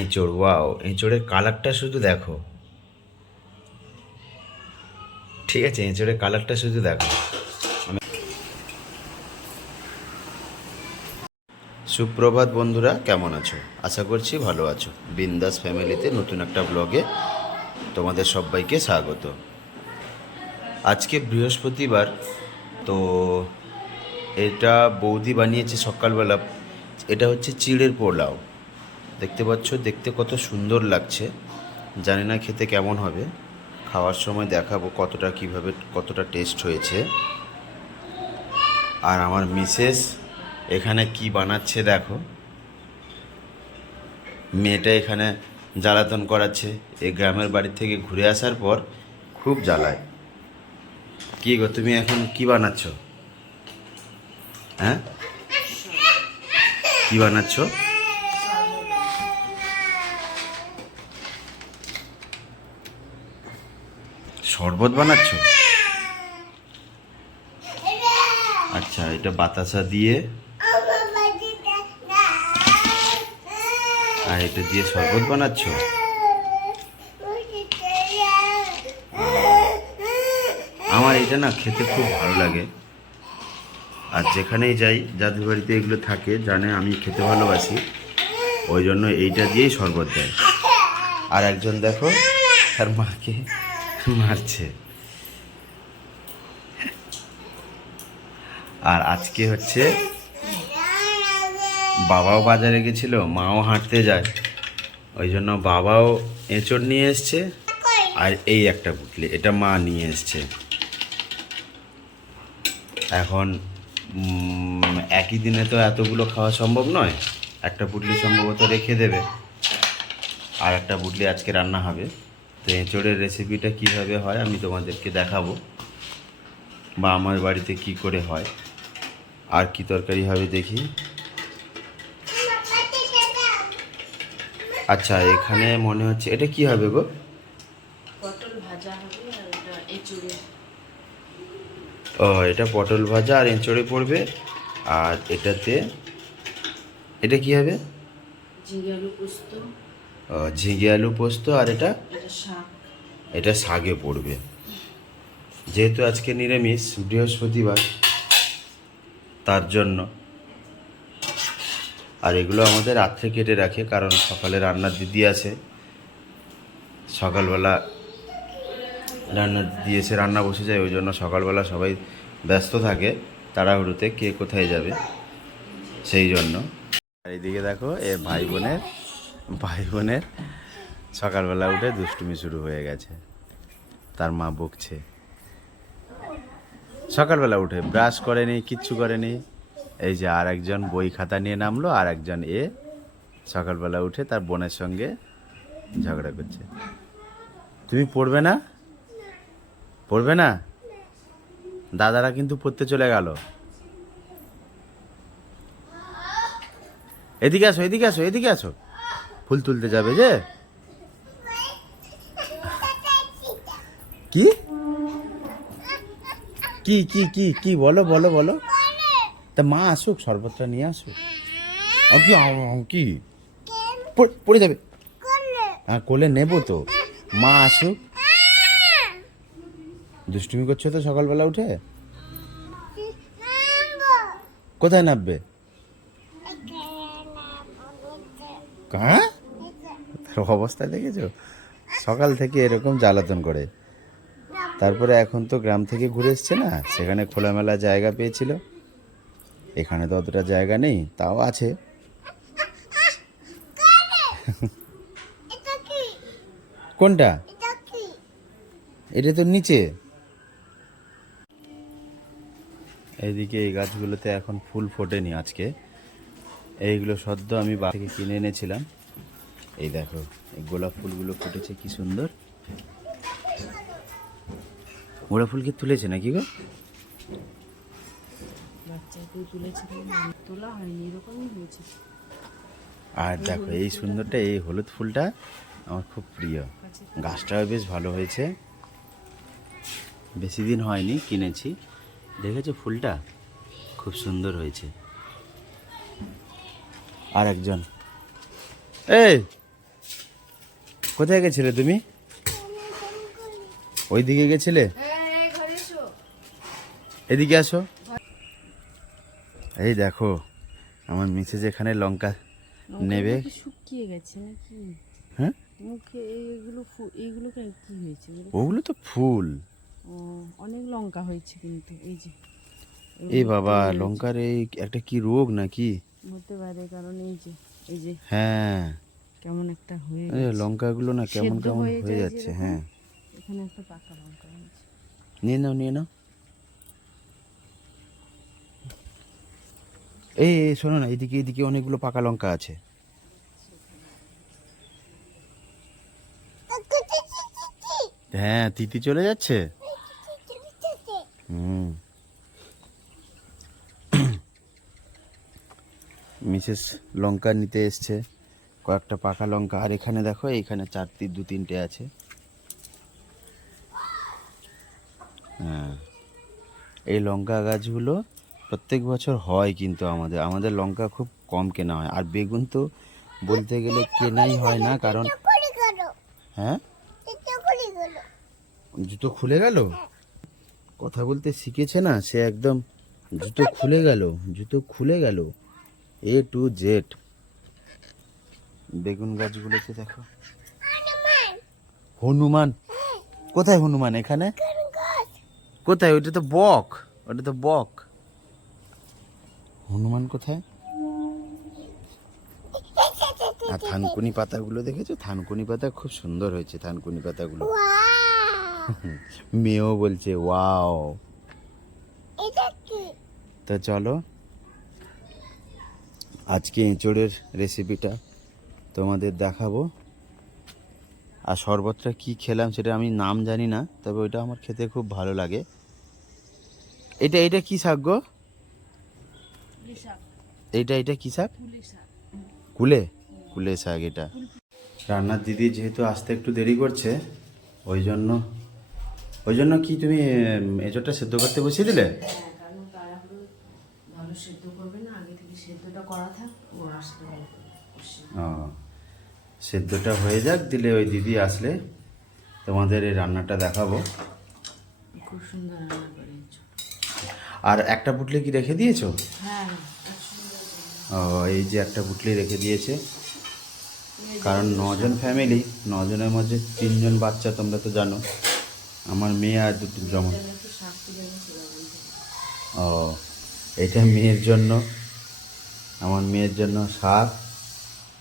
এঁচোড়, ওয়াও, এঁচোড়ের কালারটা শুধু দেখো। ঠিক আছে, এঁচোড়ের কালারটা শুধু দেখো। সুপ্রভাত বন্ধুরা, কেমন আছো? আশা করছি ভালো আছো। বিন্দাস ফ্যামিলিতে নতুন একটা ব্লগে তোমাদের সবাইকে স্বাগত। আজকে বৃহস্পতিবার, তো এটা বৌদি বানিয়েছে সকালবেলা। এটা হচ্ছে চিড়ের পোলাও। দেখতে পাচ্ছ, দেখতে কত সুন্দর লাগছে। জানি না খেতে কেমন হবে, খাওয়ার সময় দেখাবো কতটা কিভাবে কতটা টেস্ট হয়েছে। আর আমার মিসেস এখানে কি বানাচ্ছে দেখো। মেয়েটা এখানে জ্বালাতন করাচ্ছে। এই গ্রামের বাড়ি থেকে ঘুরে আসার পর খুব জ্বালায়। কি গো, তুমি এখন কি বানাচ্ছ? হ্যাঁ, কি বানাচ্ছ? শরবত বানাচ্ছ? আচ্ছা, এটা বাতাসা দিয়ে আর এটা দিয়ে শরবত বানাচ্ছ? আমার এটা না খেতে খুব ভালো লাগে। আর যেখানেই যাই, যাদের বাড়িতে এগুলো থাকে জানে আমি খেতে ভালোবাসি, ওই জন্য এইটা দিয়েই শরবত দেয়। আর একজন দেখো তার মাকে মারছে। আর আজকে হচ্ছে বাবাও বাজারে গেছিল, মাও হাঁটতে যায়, ওই জন্য বাবাও এঁচড় নিয়ে এসছে। আর এই একটা পুটলি, এটা মা নিয়ে এসছে। এখন একই দিনে তো এতগুলো খাওয়া সম্ভব নয়, একটা পুটলি সম্ভবত রেখে দেবে, আর একটা পুটলি আজকে রান্না হবে। তো এঁচড়ের রেসিপিটা কীভাবে হয় আমি তোমাদেরকে দেখাবো, বা আমার বাড়িতে কি করে হয়, আর কি তরকারি হবে দেখি। আচ্ছা, এখানে মনে হচ্ছে এটা কি হবে গো? পটল ভাজা হবে আর এটা এঁচুড়ে। ও, এটা পটল ভাজা আর এঁচড়ে পড়বে। আর এটাতে এটা কি হবে? ঝিঙে আলু পোস্ত। ঝিঙে আলু পোস্ত। আর এটা এটা শাক। এটা শাকে পড়বে। যেহেতু আজকে নিরামিষ, বৃহস্পতিবার, তার জন্য। আর এগুলো আমাদের রাত্রে কেটে রাখে, কারণ সকালে রান্নার দিদি আছে, সকালবেলা রান্নার দিদি এসে রান্না বসে যায়, ওই জন্য সকালবেলা সবাই ব্যস্ত থাকে তাড়াহুড়োতে কে কোথায় যাবে, সেই জন্য। আর এইদিকে দেখো, এ ভাই বোনের সকালবেলা উঠে দুষ্টুমি শুরু হয়ে গেছে। তার মা বকছে। সকালবেলা উঠে ব্রাশ করেনি, কিচ্ছু করেনি। এই যে আর একজন বই খাতা নিয়ে নামলো, আর একজন সকালবেলা উঠে তার বোনের সঙ্গে ঝগড়া করছে। তুমি পড়বে না? পড়বে না? দাদারা কিন্তু পড়তে চলে গেল। এদিকে আসো, এদিকে আসো, এদিকে আসো। ফুল তুলতে যাবে যে? কি কি কি কি কি বলো বলো বলো। তা মা আসুক, শরবতটা নিয়ে আসুক। কি কি পড়ে যাবে? হ্যাঁ, কোলে নেবো তো। মা আসুক। দুষ্টুমি করছো তো সকালবেলা উঠে। কোথায় নামবে? হ্যাঁ, তার অবস্থা দেখেছো? সকাল থেকে এরকম জ্বালাতন করে। তারপরে এখন তো গ্রাম থেকে ঘুরে এসছে না, সেখানে খোলামেলা জায়গা পেয়েছিল। এখানে তো অতটা জায়গা নেই, তাও আছে। কোনটা? এটা তো নিচে। এইদিকে এই গাছগুলোতে এখন ফুল ফোটেনি আজকে। এইগুলো সদ্য আমি বাড়ি থেকে কিনে এনেছিলাম। এই দেখো, এই গোলাপ ফুলগুলো ফুটেছে কি সুন্দর। গোলাপ ফুল কি তুলেছে নাকি গো? বাচ্চাকে তুলেছে, তোলা হয়নি, এরকমই হয়েছে। আর দেখো এই সুন্দরটা, এই হলুদ ফুলটা আমার খুব প্রিয়। গাছটাও বেশ ভালো হয়েছে, বেশি দিন হয়নি কিনেছি। দেখেছো ফুলটা খুব সুন্দর হয়েছে। আর একজন, এই কোথায় গেছিলে তুমি? ওই দিকে গেছিলে? এদিকে আসো। এই দেখো আমার মিসেস এখানে লঙ্কা নেবে। শুকিয়ে গেছে নাকি? হ্যাঁ, মুখে এইগুলো কি হয়েছে? ওগুলো তো ফুল। ও, অনেক লঙ্কা হয়েছে কিন্তু এই যে এই বাবা, লঙ্কার এই একটা কি রোগ নাকি? হতে পারে, কারণ এই যে হ্যাঁ, কেমন একটা হয়ে এই গেছে। লঙ্কাগুলো না কেমন সেদ্ধ কেমন হয়ে হয়ে যায় যাচ্ছে। যেরকম। হ্যাঁ, এখানে একটা পাকা লঙ্কা হয়েছে। নিয়ে নাও নিয়ে নাও। এই এই, শোনো না, এদিকে এদিকে অনেকগুলো পাকা লঙ্কা আছে। হ্যাঁ, তিতি চলে যাচ্ছে। হুম, মিসেস লঙ্কা নিতে এসছে, কয়েকটা পাকা লঙ্কা। আর এখানে দেখো, এইখানে দু তিনটে আছে। হ্যাঁ, এই লঙ্কা গাছগুলো প্রত্যেক বছর হয়, কিন্তু আমাদের আমাদের লঙ্কা খুব কম কেনা হয়। আর বেগুন তো বলতে গেলে কেনাই হয় না, কারণ হ্যাঁ, জুতো খুলে গেল। কথা বলতে শিখেছে না সে, একদম জুতো খুলে গেল, জুতো খুলে গেল A to Z। বেগুন গাছগুলোতে দেখো, হনুমান কোথায়? হনুমান এখানে কোথায়? ওইটা তো বক, ওটা তো বক। হনুমান কোথায়? আর থানকুনি পাতাগুলো দেখেছো? থানকুনি পাতা খুব সুন্দর হয়েছে, থানকুনি পাতাগুলো। মেয়েও বলছে ওয়াও। তো চলো, আজকে এঁচোড়ের রেসিপিটা তোমাদের দেখাবো। আর শরবতটা কি খেলাম সেটা আমি নাম জানি না, তবে ওইটা আমার খেতে খুব ভালো লাগে। এটা এটা কি শাক গো? এটা কি শাক? কুলে, কুলে শাক এটা। রান্নার দিদি যেহেতু আসতে একটু দেরি করছে, ওই জন্য কি তুমি এঁচোড়টা সেদ্ধ করতে বসিয়ে দিলে? কারণ তাড়াহুড়ো ভালো সেদ্ধ করবে না, আগে থেকে সেদ্ধটা করা থাক, ও আসলে ও, সেদ্ধটা হয়ে যাক, দিলে ওই দিদি আসলে তোমাদের এই রান্নাটা দেখাবো। খুব সুন্দর রান্না করেছো। আর একটা পুটলি কি রেখে দিয়েছো? হ্যাঁ, ও, এই যে একটা পুটলি রেখে দিয়েছে, কারণ 9 জন ফ্যামিলি, 9 জনের মধ্যে 3 জন বাচ্চা, তোমরা তো জানো। আমার মেয়ে আর দুটো জমা। ও, এটা মেয়ের জন্য, আমার মেয়ের জন্য শাক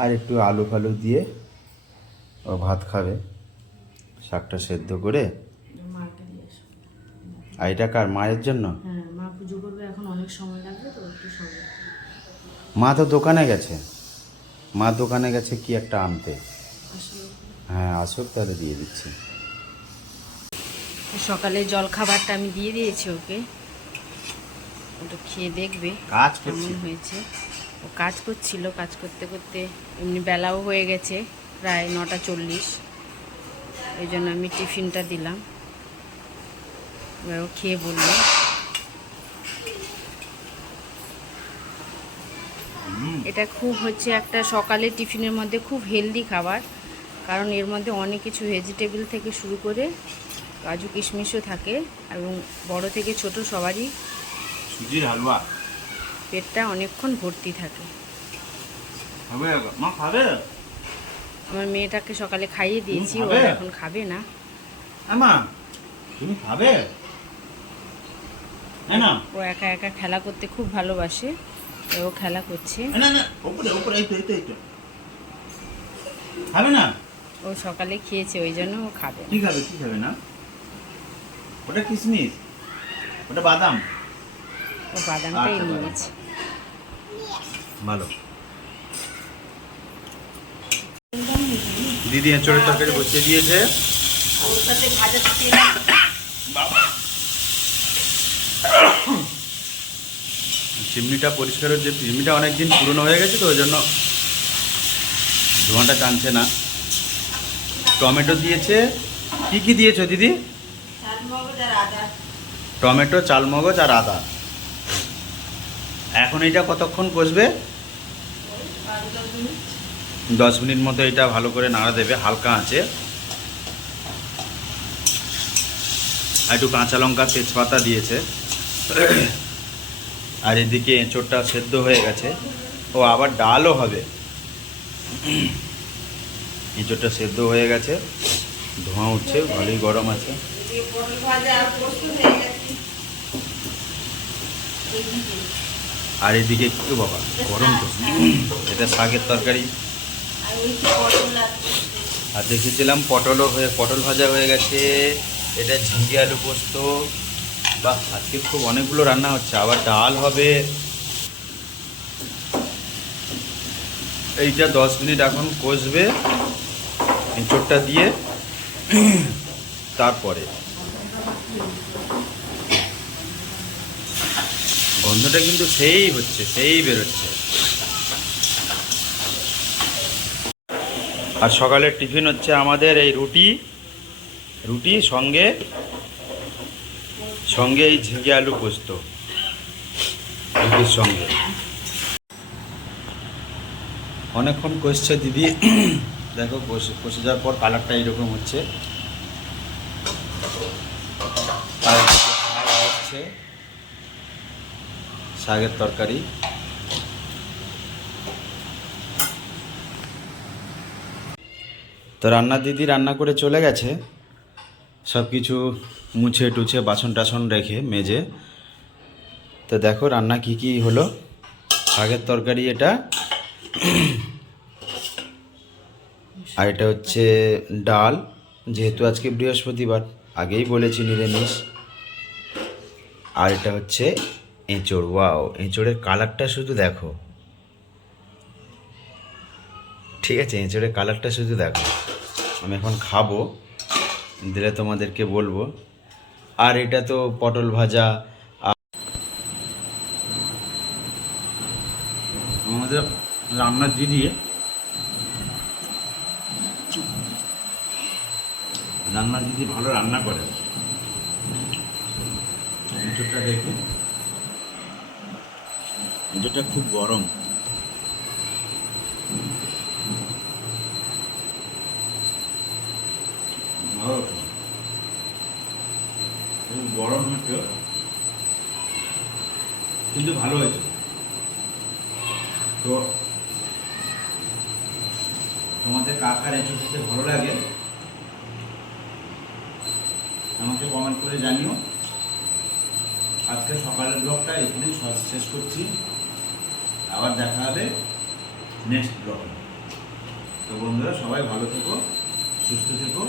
আর একটু আলু ফালু দিয়ে ও ভাত খাবে। শাকটা সেদ্ধ করে। আর এটা কার? মায়ের জন্য? হ্যাঁ, মা পুজো করবে, এখন অনেক সময় লাগবে তো, একটু সময়। মা তো দোকানে গেছে, মা দোকানে গেছে কি একটা আনতে। হ্যাঁ, আসুক তাহলে দিয়ে দিচ্ছি। সকালে জল খাবারটা আমি দিয়ে দিয়েছি ওকে, ওটা খেয়ে দেখবে কাজ কেমন হয়েছে। ও কাজ করছিল, কাজ করতে করতে এমনি বেলাও হয়ে গেছে, প্রায় 9টা 40। ওই জন্য আমি টিফিনটা দিলাম, এবার ও খেয়ে বললো। এটা খুব হচ্ছে একটা সকালে টিফিনের মধ্যে খুব হেলদি খাবার, কারণ এর মধ্যে অনেক কিছু ভেজিটেবল থেকে শুরু করে কাজু কিশমিশও থাকে, এবং বড় থেকে ছোট সবারই সুজির হালুয়া পেটটা অনেকক্ষণ ভর্তি থাকে। হবে মা, খাবে? আমার মেয়েটাকে সকালে খাইয়ে দিয়েছি, ও খাবে? এখন খাবে না। মা তুমি খাবে? হ্যাঁ না, ও একা একা খেলা করতে খুব ভালোবাসে, ও খেলা করছে। না না, উপরে উপরে, এই তো এই তো এই তো। খাবে না? ও সকালে খেয়েছে, ওই জন্য ও খাবে না। কি খাবে, কি খাবে না? ওটা কিশমিশ, ওটা বাদাম। ও বাদামটাই আচ্ছা, নিয়েছে। ভালো। দিদি এঁচড়ের তরকারি বসিয়ে দিয়েছে। ওর সাথে ভাজা চিমনিটা পরিষ্কার হচ্ছে, চিমনিটা অনেকদিন পুরনো হয়ে গেছে তো, ওই জন্য ধোঁয়াটা টানছে না। টমেটো দিয়েছে। কি কি দিয়েছো দিদি? টমেটো, চালমগজ আর আদা। এখন এটা কতক্ষণ কষবে? 10 মিনিট মতো এটা ভালো করে নাড়া দেবে হালকা আঁচে। আর একটু কাঁচা লঙ্কা তেজপাতা দিয়েছে। আর এদিকে এঁচোড়টা সেদ্ধ হয়ে গেছে। ও আবার ডালও হবে। এঁচোড়টা সেদ্ধ হয়ে গেছে, ধোঁয়া উঠছে, ভালোই গরম আছে। আর এদিকে একটু বাবা গরম তো, এটা শাকের তরকারি। আর দেখেছিলাম পটল ভাজা হয়ে গেছে। এটা ঝিঙে আলু পোস্ত। বাহ, আজকে খুব অনেকগুলো রান্না হচ্ছে। আবার ডাল হবে। এইটা 10 মিনিট এখন কষবে এঁচোড়টা দিয়ে। তারপরে গন্ধটা কিন্তু সেই বেরোচ্ছে। আর সকালের টিফিন হচ্ছে আমাদের এই রুটি সঙ্গে এই ঝিঙে আলু পোস্ত রুটির সঙ্গে। অনেকক্ষণ কষছে দিদি। দেখো কষে যাওয়ার পর কালারটা এইরকম হচ্ছে। আর হচ্ছে শাকের তরকারি। তো দিদি রান্না করে চলে গেছে, সব কিছু মুছে টুছে বাসন টাসন রেখে মেজে। তো দেখো রান্না কি হলো। শাকের তরকারি এটা, আর এটা হচ্ছে ডাল, যেহেতু আজকে বৃহস্পতিবার, আগেই বলেছি নিরামিষ। আর এটা হচ্ছে এঁচোড়। ওয়াও, এঁচোড়ের কালারটা শুধু দেখো। ঠিক আছে, এঁচোড়ের কালারটা শুধু দেখো। আমি এখন খাবো, দিলে তোমাদেরকে বলবো। আর এটা তো পটল ভাজা। আমাদের রান্নার দিদি ভালো রান্না করে। এঁচোড়টা দেখে, এঁচোড়টা খুব গরম। খুব গরম হচ্ছে, কিন্তু ভালো হয়েছে। তো তোমাদের কাকার এঁচোড় খেতে ভালো লাগে আমাকে কমেন্ট করে জানিও। আজকে সকালের ব্লগটা এখানেই শেষ করছি। আবার দেখা হবে নেক্সট ব্লগে। তো বন্ধুরা, সবাই ভালো থেকো, সুস্থ থেকো।